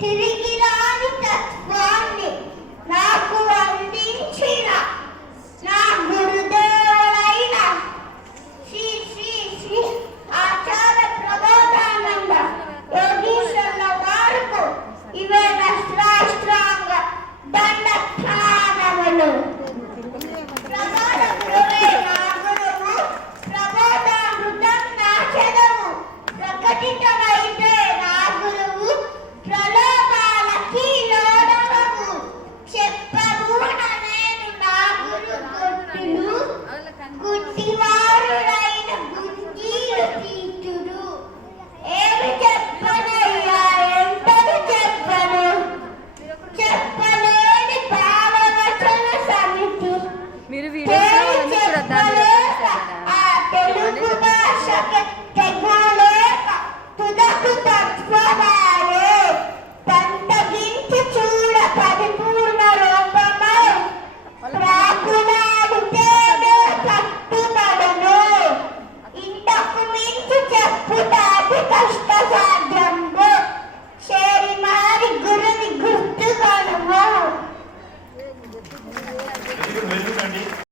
తిరిగి